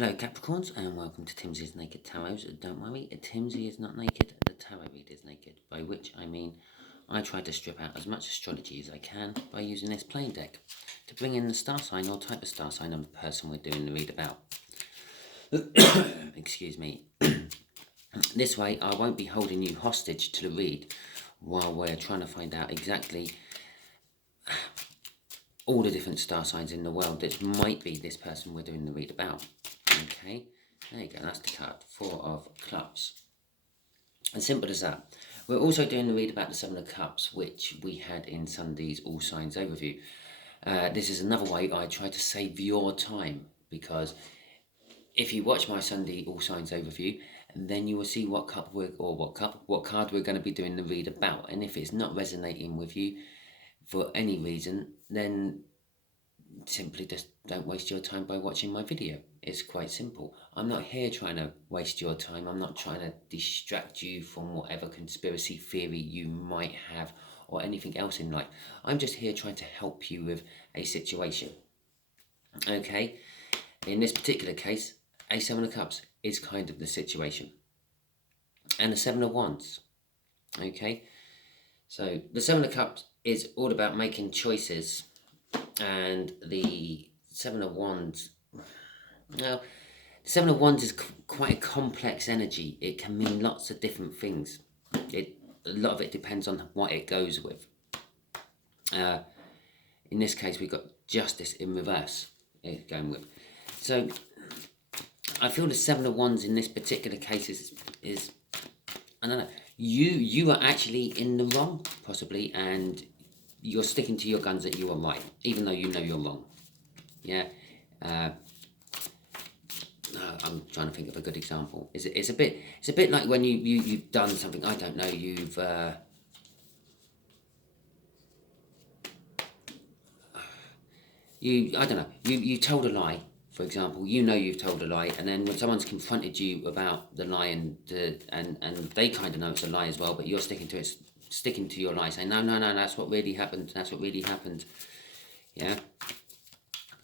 Hello Capricorns and welcome to Timsy's Naked Tarot. Don't worry, Timsy is not naked, the tarot reader is naked, by which I mean I try to strip out as much astrology as I can by using this plain deck to bring in the star sign or type of star sign of the person we're doing the read about. Excuse me. This way I won't be holding you hostage to the read while we're trying to find out exactly all the different star signs in the world that might be this person we're doing the read about. Okay, there you go, that's the card, 4 of Clubs. As simple as that. We're also doing the read about the 7 of Cups, which we had in Sunday's All Signs overview. This is another way I try to save your time, because if you watch my Sunday All Signs overview, then you will see what card we're going to be doing the read about. And if it's not resonating with you for any reason, then simply just don't waste your time by watching my video. It's quite simple. I'm not here trying to waste your time. I'm not trying to distract you from whatever conspiracy theory you might have or anything else in life. I'm just here trying to help you with a situation. Okay? In this particular case, a 7 of Cups is kind of the situation. And the 7 of Wands. Okay? So the 7 of Cups is all about making choices. And the 7 of Wands, now, the 7 of Wands is quite a complex energy. It can mean lots of different things. A lot of it depends on what it goes with. In this case, we've got Justice in reverse it's going with. So, I feel the 7 of Wands in this particular case is I don't know, you are actually in the wrong, possibly, and you're sticking to your guns that you are right, even though you know you're wrong. Yeah. I'm trying to think of a good example. It's a bit like when you've done something. I don't know. You told a lie, for example. You know you've told a lie, and then when someone's confronted you about the lie and they kind of know it's a lie as well, but you're sticking to your lie, saying no, that's what really happened. That's what really happened. Yeah.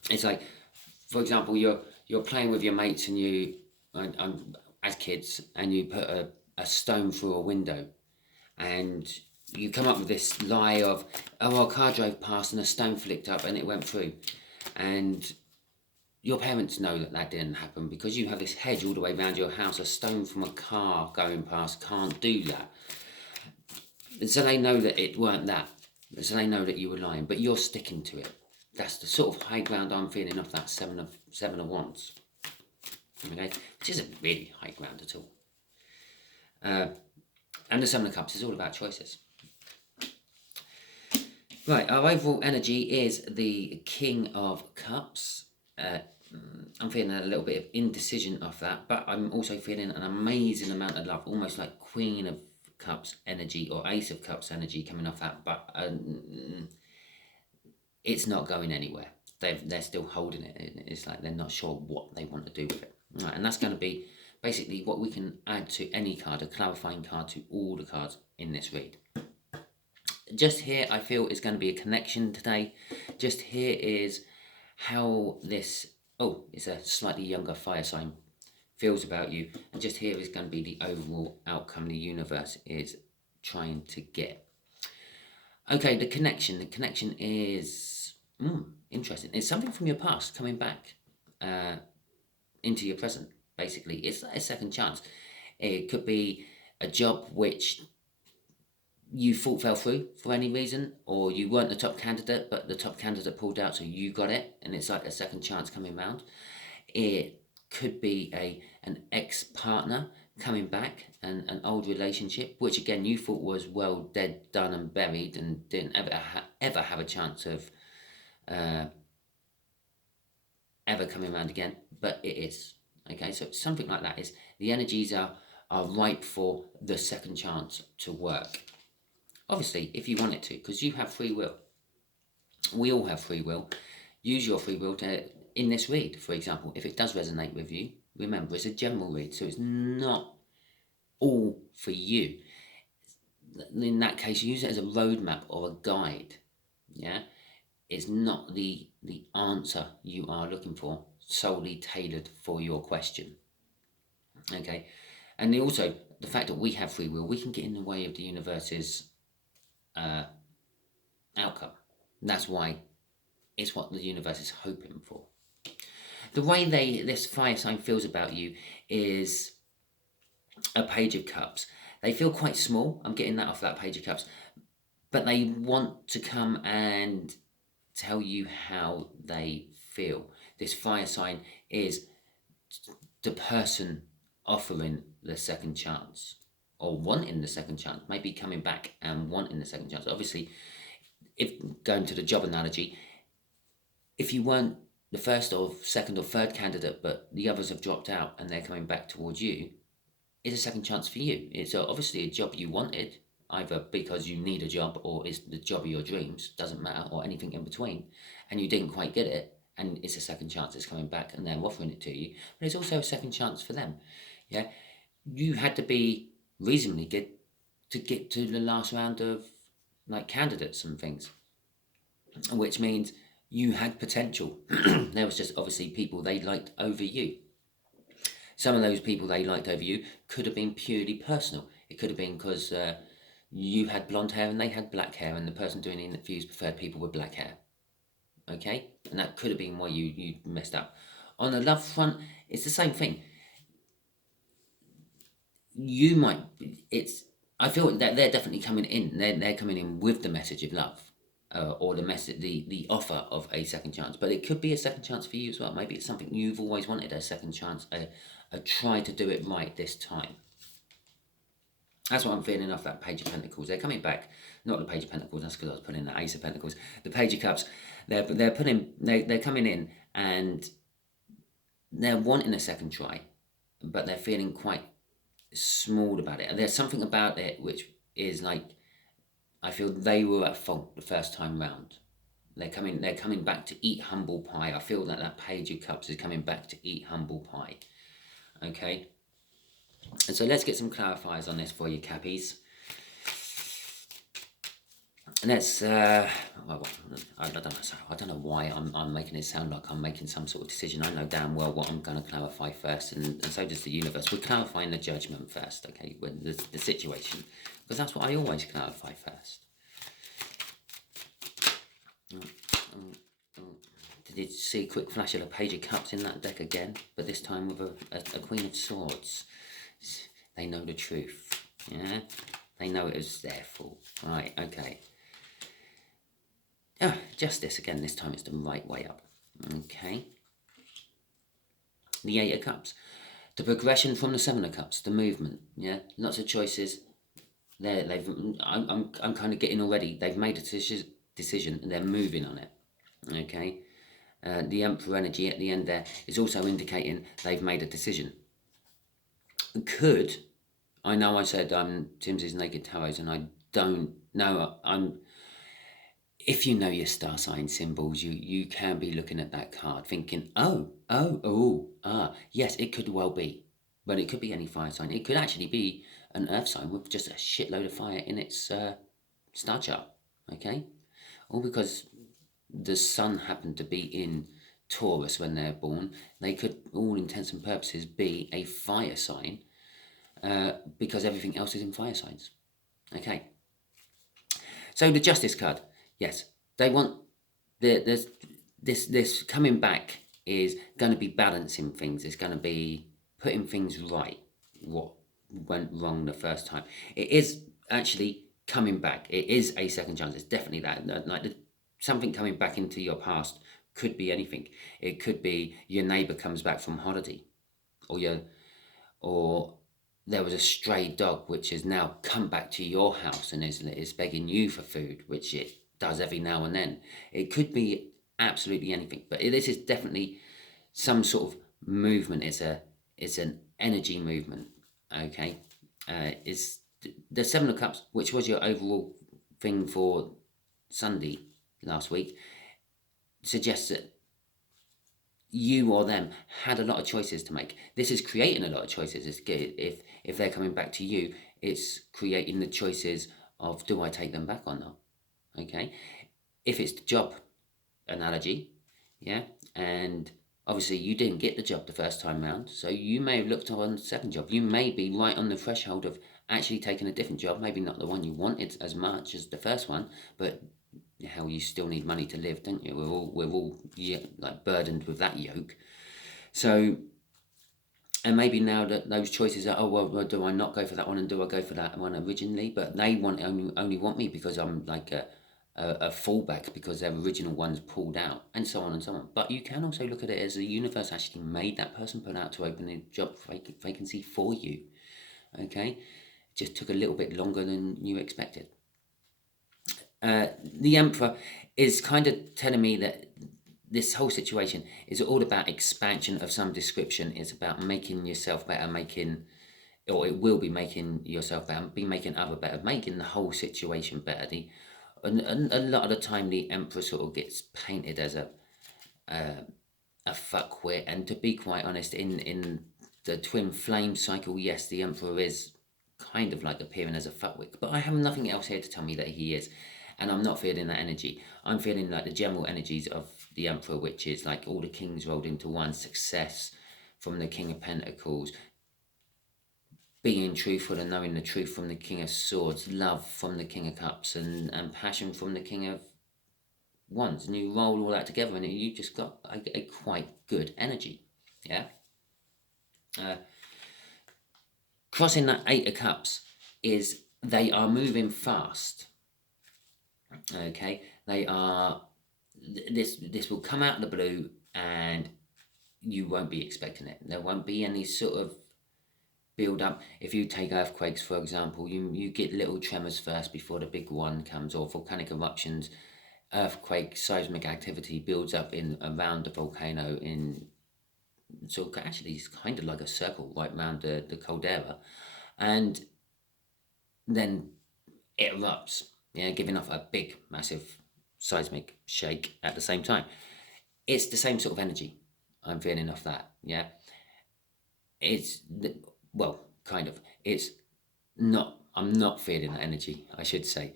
It's like, for example, you're playing with your mates and as kids, and you put a stone through a window, and you come up with this lie of, oh, a car drove past and a stone flicked up and it went through, and your parents know that didn't happen because you have this hedge all the way around your house. A stone from a car going past can't do that. And so they know that it weren't that. So they know that you were lying, but you're sticking to it. That's the sort of high ground I'm feeling off that 7 of Wands. Okay, which isn't really high ground at all. And the 7 of Cups is all about choices. Right, our overall energy is the King of Cups. I'm feeling a little bit of indecision off that, but I'm also feeling an amazing amount of love, almost like Queen of Cups energy or Ace of Cups energy coming off that, but it's not going anywhere. They're still holding it. It's like they're not sure what they want to do with it. Right, and that's going to be basically what we can add to any card, a clarifying card to all the cards in this read. Just here, I feel is going to be a connection today. Just here is how this, it's a slightly younger fire sign, feels about you. And just here is going to be the overall outcome the universe is trying to get. Okay, the connection is interesting. It's something from your past coming back into your present, basically. It's like a second chance. It could be a job which you thought fell through for any reason, or you weren't the top candidate, but the top candidate pulled out, so you got it, and it's like a second chance coming round. It could be an ex-partner coming back, and an old relationship, which again you thought was well dead, done and buried, and didn't ever have a chance of ever coming around again, but it is. Okay, so something like that is the energies are ripe for the second chance to work. Obviously, if you want it to, because you have free will. We all have free will. Use your free will to, in this read, for example, if it does resonate with you, remember it's a general read, so it's not all for you. In that case, use it as a roadmap or a guide. Yeah, is not the answer you are looking for, solely tailored for your question. Okay, and also the fact that we have free will, we can get in the way of the universe's outcome. That's why it's what the universe is hoping for. The way this fire sign feels about you is a Page of Cups. They feel quite small. I'm getting that off that Page of Cups, but they want to come and tell you how they feel. This fire sign is the person offering the second chance, or wanting the second chance, maybe coming back and wanting the second chance. Obviously, if going to the job analogy, if you weren't the first or second or third candidate, but the others have dropped out and they're coming back towards you, it's a second chance for you. It's obviously a job you wanted, either because you need a job or it's the job of your dreams, doesn't matter, or anything in between, and you didn't quite get it, and it's a second chance, it's coming back and they're offering it to you, but it's also a second chance for them. Yeah, you had to be reasonably good to get to the last round of like candidates and things, which means you had potential. There was just obviously people they liked over you. Some of those people they liked over you could have been purely personal. It could have been because you had blonde hair and they had black hair, and the person doing the interviews preferred people with black hair. Okay, and that could have been why you messed up. On the love front, it's the same thing. You might. I feel that they're definitely coming in. They're coming in with the message of love. Or the message, the offer of a second chance, but it could be a second chance for you as well. Maybe it's something you've always wanted, a second chance, a try to do it right this time. That's what I'm feeling off that Page of Pentacles. They're coming back, not the Page of Pentacles. That's because I was putting the Ace of Pentacles. The Page of Cups. They're coming in and they're wanting a second try, but they're feeling quite small about it. And there's something about it which is like, I feel they were at fault the first time round. They're coming back to eat humble pie. I feel that Page of Cups is coming back to eat humble pie. Okay. And so let's get some clarifiers on this for you, Cappies. Let's I don't know why I'm making it sound like I'm making some sort of decision. I know damn well what I'm going to clarify first, and so does the universe. We're clarifying the judgment first, okay, when the situation, because that's what I always clarify first. Did you see a quick flash of a Page of Cups in that deck again, but this time with a Queen of Swords? They know the truth, yeah? They know it was their fault. Right, okay. Justice again, this time it's the right way up. Okay. The Eight of Cups. The progression from the Seven of Cups, the movement, yeah? Lots of choices. I'm kind of getting already, they've made a decision and they're moving on it, okay? The Emperor energy at the end there is also indicating they've made a decision. I know I said I'm Timsy's Naked Tarot, and I don't know, if you know your star sign symbols, you can be looking at that card thinking, yes, it could well be. But it could be any fire sign. It could actually be an earth sign with just a shitload of fire in its star chart, okay? All because the sun happened to be in Taurus when they're born. They could, all intents and purposes, be a fire sign because everything else is in fire signs, okay? So the Justice card. Yes, they want this coming back is going to be balancing things. It's going to be putting things right. What went wrong the first time? It is actually coming back. It is a second chance. It's definitely that. Like something coming back into your past could be anything. It could be your neighbour comes back from holiday, or there was a stray dog which has now come back to your house and is begging you for food, which it does every now and then. It could be absolutely anything, but this is definitely some sort of movement. It's an energy movement, okay? It's the Seven of Cups, which was your overall thing for Sunday last week, suggests that you or them had a lot of choices to make. This is creating a lot of choices. If they're coming back to you, it's creating the choices of, do I take them back or not? Okay, if it's the job, analogy, yeah, and obviously you didn't get the job the first time round, so you may have looked on the second job. You may be right on the threshold of actually taking a different job, maybe not the one you wanted as much as the first one, but hell, you still need money to live, don't you? We're all yeah, like burdened with that yoke. So, and maybe now that those choices are, oh well, do I not go for that one and do I go for that one originally? But they only want me because I'm like a fallback because their original one's pulled out, and so on and so on. But you can also look at it as the universe actually made that person put out to open a job vacancy for you. Okay, it just took a little bit longer than you expected. The Emperor is kind of telling me that this whole situation is all about expansion of some description. It's about making yourself better, or it will be making yourself better, be making other better, making the whole situation better. A lot of the time, the Emperor sort of gets painted as a fuckwit, and to be quite honest, in the twin flame cycle, yes, the Emperor is kind of like appearing as a fuckwit, but I have nothing else here to tell me that he is, and I'm not feeling that energy. I'm feeling like the general energies of the Emperor, which is like all the kings rolled into one, success from the King of Pentacles, being truthful and knowing the truth from the King of Swords, love from the King of Cups, and passion from the King of Wands. And you roll all that together and you just got a quite good energy, yeah? Crossing that Eight of Cups is they are moving fast. Okay, they are. This will come out of the blue, and you won't be expecting it. There won't be any sort of build up. If you take earthquakes, for example, you get little tremors first before the big one comes, or volcanic eruptions. Earthquake seismic activity builds up in around the volcano in. So actually, it's kind of like a circle right around the caldera, and then it erupts, yeah, giving off a big, massive seismic shake at the same time. It's the same sort of energy I'm feeling off that, yeah. It's, well, kind of. It's not, I'm not feeling that energy, I should say.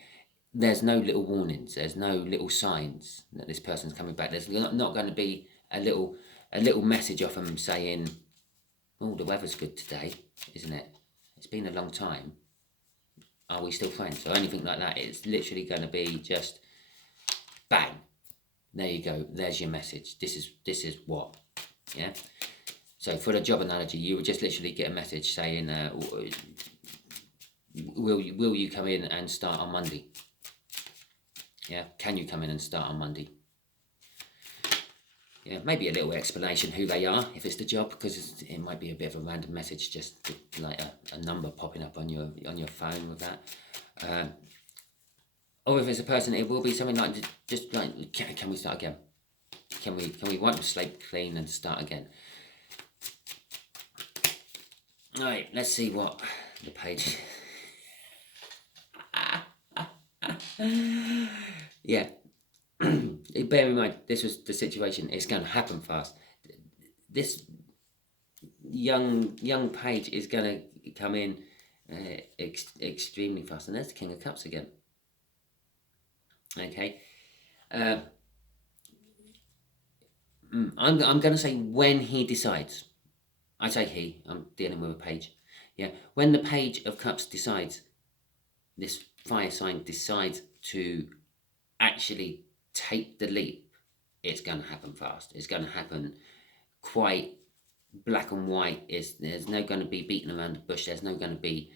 There's no little warnings, there's no little signs that this person's coming back. There's not going to be a little message off them saying, oh, the weather's good today, isn't it? It's been a long time. Are we still friends? Or anything like that. It's literally going to be just bang. There you go. There's your message. This is what, yeah. So for the job analogy, you would just literally get a message saying, will you come in and start on Monday? Yeah. Can you come in and start on Monday? Yeah, maybe a little explanation who they are if it's the job, because it might be a bit of a random message, just like a number popping up on your phone with that. Or if it's a person, it will be something like just like can we start again? Can we wipe the slate clean and start again? All right, let's see what the page. Yeah. Bear in mind, this was the situation. It's going to happen fast. This young page is going to come in extremely fast, and there's the King of Cups again. Okay, I'm going to say when he decides. I say he. I'm dealing with a page. Yeah, when the Page of Cups decides, this fire sign decides to actually take the leap, it's going to happen fast. It's going to happen quite black and white. There's no going to be beating around the bush. There's no going to be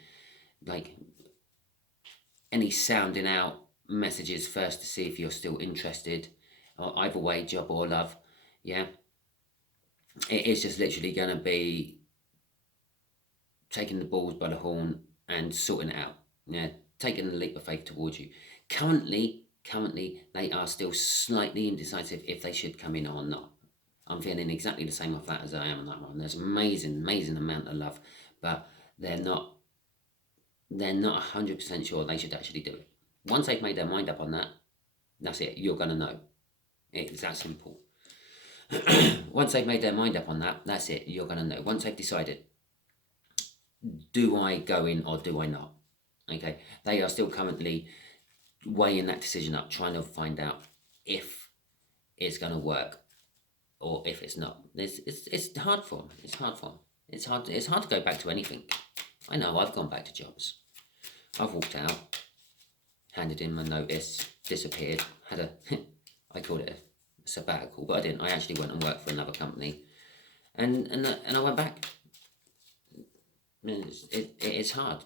like any sounding out messages first to see if you're still interested, or either way, job or love. Yeah, it is just literally going to be taking the balls by the horn and sorting it out. Yeah, taking the leap of faith towards you. Currently, they are still slightly indecisive if they should come in or not. I'm feeling exactly the same off that as I am on that one. There's amazing amount of love, but they're not 100% sure they should actually do it. Once they've made their mind up on that, that's it. You're going to know. It's that simple. Once they've made their mind up on that, that's it. You're going to know. Once they've decided, do I go in or do I not? Okay. They are still currently weighing that decision up, trying to find out if it's going to work, or if it's not. It's hard for them. It's hard for them. It's hard to go back to anything. I know, I've gone back to jobs. I've walked out, handed in my notice, disappeared, had a, I called it a sabbatical, but I didn't. I actually went and worked for another company, and I went back. It's hard.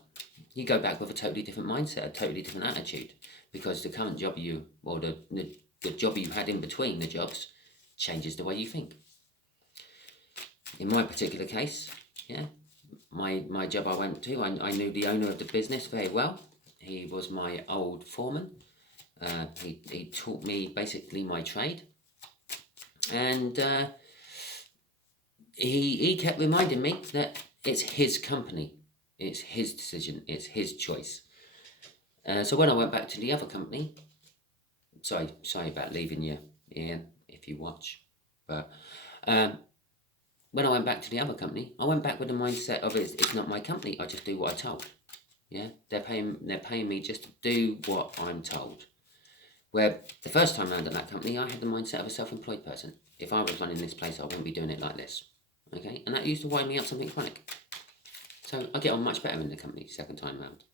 You go back with a totally different mindset, a totally different attitude, because the current job the job you had in between the jobs changes the way you think. In my particular case, yeah, my job I went to, I knew the owner of the business very well. He was my old foreman. He taught me basically my trade, and he kept reminding me that it's his company, it's his decision, it's his choice. So when I went back to the other company, sorry about leaving you, Ian, if you watch, but when I went back to the other company, I went back with the mindset of it's not my company. I just do what I'm told. Yeah, they're paying me just to do what I'm told. Where the first time around at that company, I had the mindset of a self-employed person. If I was running this place, I wouldn't be doing it like this. Okay, and that used to wind me up something chronic. So I get on much better in the company second time round.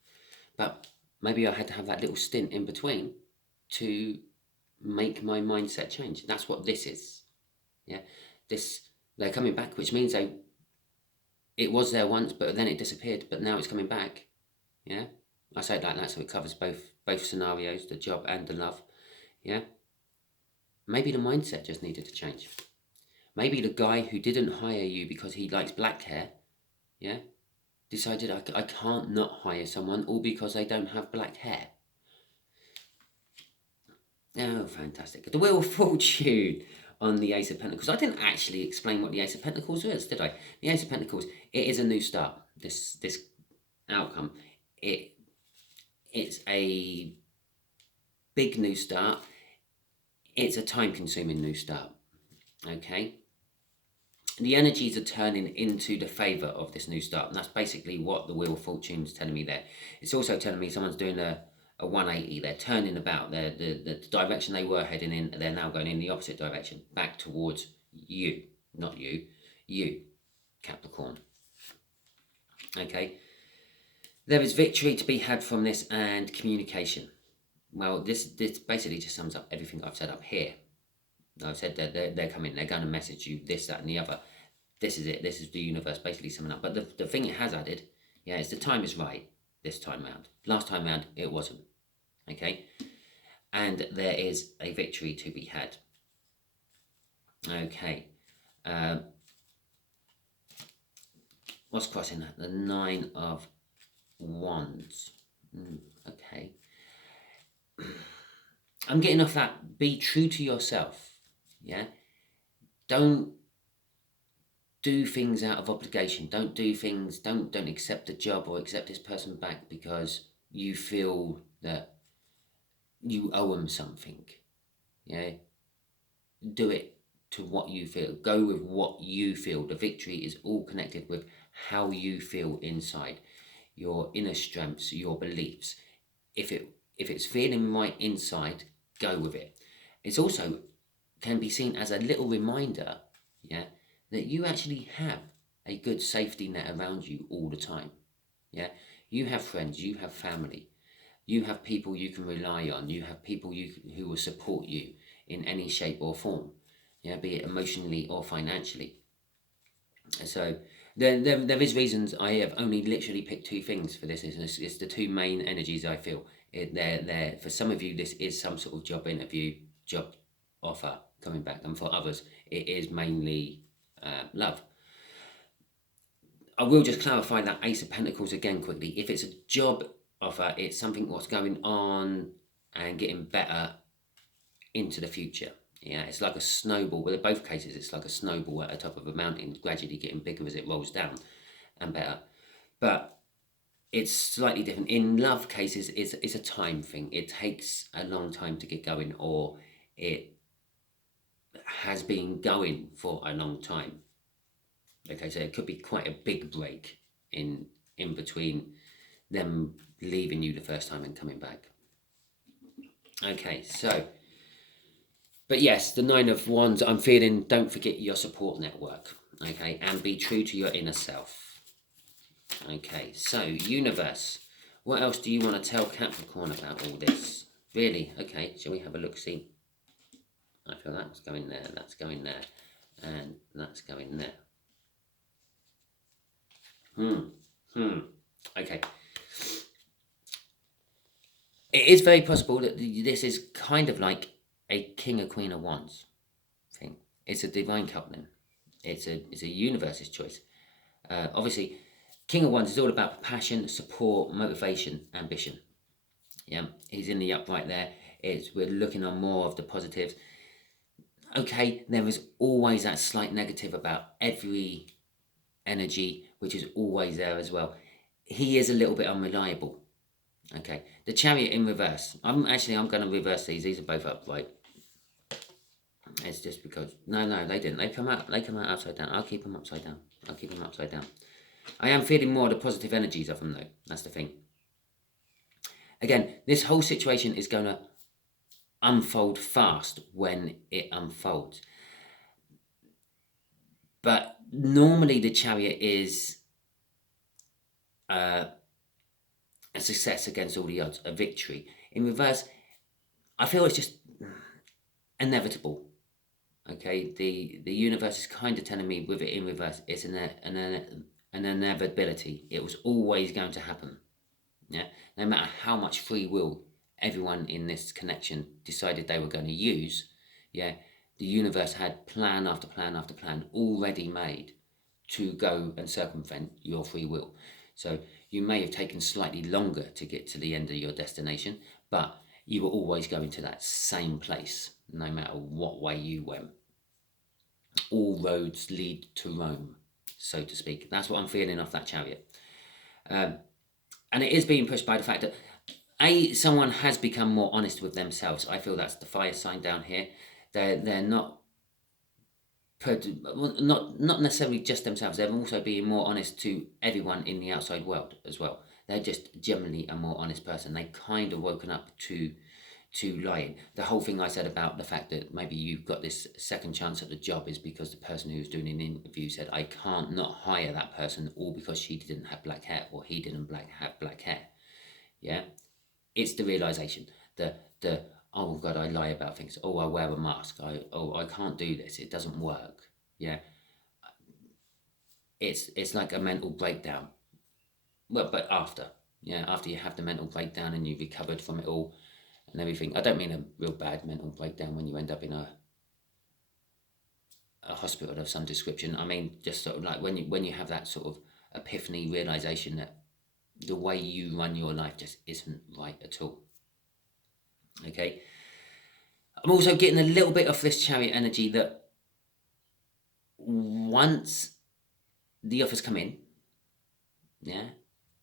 But maybe I had to have that little stint in between to make my mindset change. That's what this is. Yeah, they're coming back, which means it was there once, but then it disappeared. But now it's coming back. Yeah, I say it like that so it covers both scenarios, the job and the love. Yeah, maybe the mindset just needed to change. Maybe the guy who didn't hire you because he likes black hair, yeah, decided I can't not hire someone all because they don't have black hair. Oh, fantastic. The Wheel of Fortune on the Ace of Pentacles. I didn't actually explain what the Ace of Pentacles was, did I? The Ace of Pentacles, it is a new start. This outcome, it's a big new start. It's a time-consuming new start. Okay? The energies are turning into the favour of this new start, and that's basically what the Wheel of Fortune is telling me there. It's also telling me someone's doing a 180. They're turning about. The direction they were heading in, they're now going in the opposite direction, back towards you, not you, Capricorn. Okay? There is victory to be had from this and communication. Well, this basically just sums up everything I've said up here. I've said that they're coming, they're going to message you this, that and the other. This is it. This is the universe basically summing up. But the thing it has added, yeah, is the time is right this time round. Last time round, it wasn't. Okay? And there is a victory to be had. Okay. What's crossing that? The 9 of Wands. Okay. I'm getting off that. Be true to yourself. Yeah? Don't do things out of obligation. Don't do things, don't accept a job or accept this person back because you feel that you owe them something. Yeah? Do it to what you feel. Go with what you feel. The victory is all connected with how you feel inside. Your inner strengths, your beliefs. If it's feeling right inside, go with it. It's also can be seen as a little reminder, yeah, that you actually have a good safety net around you all the time. Yeah, you have friends, you have family, you have people you can rely on, you have people who will support you in any shape or form, yeah, be it emotionally or financially. So there is reasons. I have only literally picked 2 things for this. It's the 2 main energies I feel. They're for some of you, this is some sort of job interview, job offer coming back, and for others, it is mainly love. I will just clarify that Ace of Pentacles again quickly. If it's a job offer, it's something what's going on and getting better into the future. Yeah, it's like a snowball. Well, in both cases, it's like a snowball at the top of a mountain, gradually getting bigger as it rolls down and better. But it's slightly different. In love cases, it's a time thing. It takes a long time to get going, or it has been going for a long time. Okay, so it could be quite a big break in between them leaving you the first time and coming back. Okay, so But yes, the Nine of Wands, I'm feeling, don't forget your support network, okay? And be true to your inner self. Okay, so universe, what else do you want to tell Capricorn about all this? Really? Okay, shall we have a look-see? I feel that's going there, that's going there, and that's going there. Okay. It is very possible that this is kind of like a King or Queen of Wands thing. It's a divine coupling. It's a universe's choice. Obviously, King of Wands is all about passion, support, motivation, ambition. Yeah, he's in the upright there. We're looking on more of the positives. Okay, there is always that slight negative about every energy, which is always there as well. He is a little bit unreliable. Okay, the Chariot in reverse. I'm going to reverse these. These are both upright. It's just because no, they didn't. They come out upside down. I'll keep them upside down. I am feeling more of the positive energies of them though. That's the thing. Again, this whole situation is going to unfold fast when it unfolds. But normally the Chariot is a success against all the odds, a victory. In reverse, I feel it's just inevitable. Okay, the universe is kind of telling me with it in reverse, it's an inevitability. It was always going to happen. Yeah, no matter how much free will everyone in this connection decided they were going to use, yeah, the universe had plan after plan after plan already made to go and circumvent your free will. So you may have taken slightly longer to get to the end of your destination, but you were always going to that same place, no matter what way you went. All roads lead to Rome, so to speak. That's what I'm feeling off that Chariot. And it is being pushed by the fact that someone has become more honest with themselves. I feel that's the fire sign down here. They're not necessarily just themselves. They're also being more honest to everyone in the outside world as well. They're just generally a more honest person. They kind of woken up to lying. The whole thing I said about the fact that maybe you've got this second chance at the job is because the person who was doing an interview said, I can't not hire that person, all because she didn't have black hair or he didn't have black hair. Yeah, it's the realization, the oh God, I lie about things. Oh, I wear a mask. I can't do this. It doesn't work. Yeah, it's like a mental breakdown. Well, but after you have the mental breakdown and you've recovered from it all and everything. I don't mean a real bad mental breakdown when you end up in a hospital of some description. I mean just sort of like when you have that sort of epiphany realization that the way you run your life just isn't right at all. Okay. I'm also getting a little bit of this Chariot energy that once the offers come in, yeah,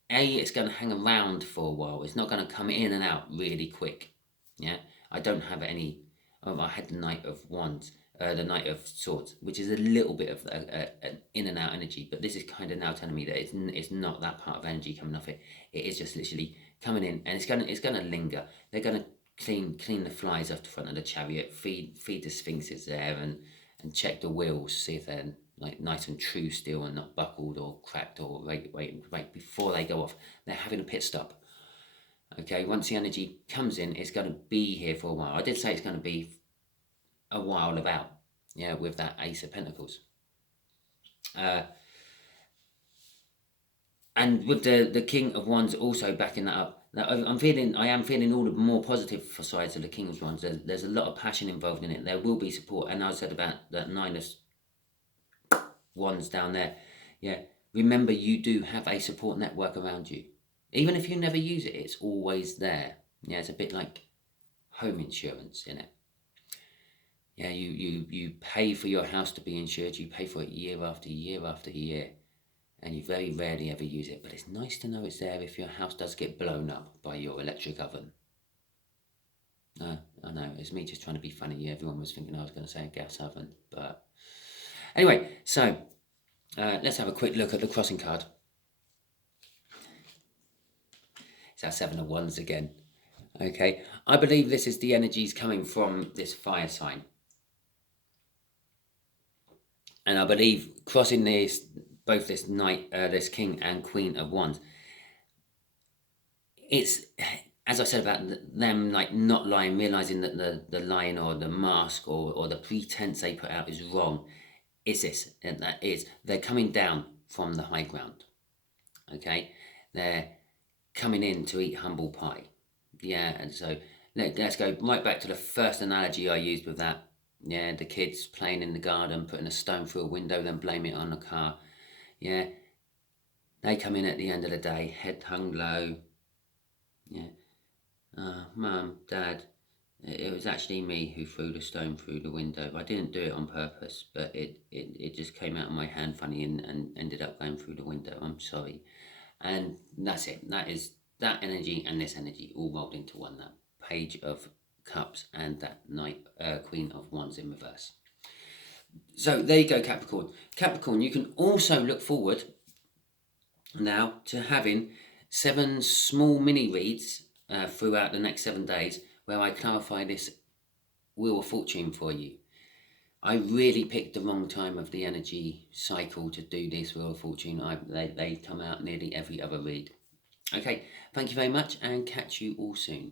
it's going to hang around for a while. It's not going to come in and out really quick. Yeah, I don't have any. I had the Knight of Wands, the Knight of Swords, which is a little bit of an in and out energy. But this is kind of now telling me that it's not that part of energy coming off it. It is just literally coming in, and it's gonna linger. They're gonna clean the flies off the front of the Chariot, feed the Sphinxes there, and check the wheels, see if they're like nice and true still and not buckled or cracked or wait before they go off. They're having a pit stop. Okay, once the energy comes in, it's going to be here for a while. I did say it's going to be a while about, yeah, with that Ace of Pentacles. And with the King of Wands also backing that up. Now, I am feeling all the more positive sides of the King of Wands. There's a lot of passion involved in it. There will be support. And I said about that Nine of Wands down there. Yeah, remember you do have a support network around you. Even if you never use it, it's always there. Yeah, it's a bit like home insurance, in it. Yeah, you pay for your house to be insured. You pay for it year after year after year. And you very rarely ever use it. But it's nice to know it's there if your house does get blown up by your electric oven. No, I know, it's me just trying to be funny. Everyone was thinking I was going to say a gas oven. But anyway, so let's have a quick look at the crossing card. It's our Seven of Wands again. Okay, I believe this is the energies coming from this fire sign. And I believe crossing this, both this knight, this king and queen of wands, it's, as I said about them like not lying, realizing that the lying or the mask or the pretense they put out is wrong. It's this, and that is they're coming down from the high ground. Okay, they're coming in to eat humble pie. Yeah, and so let's go right back to the first analogy I used with that. Yeah, the kids playing in the garden, putting a stone through a window, then blame it on the car. Yeah, they come in at the end of the day, head hung low. Yeah, Mum, Dad, it was actually me who threw the stone through the window. I didn't do it on purpose, but it just came out of my hand funny and ended up going through the window. I'm sorry. And that's it. That is that energy and this energy all rolled into one. That Page of Cups and that Knight, Queen of Wands in reverse. So there you go, Capricorn. Capricorn, you can also look forward now to having 7 small mini reads throughout the next 7 days where I clarify this Wheel of Fortune for you. I really picked the wrong time of the energy cycle to do this Wheel of Fortune. They come out nearly every other read. Okay, thank you very much and catch you all soon.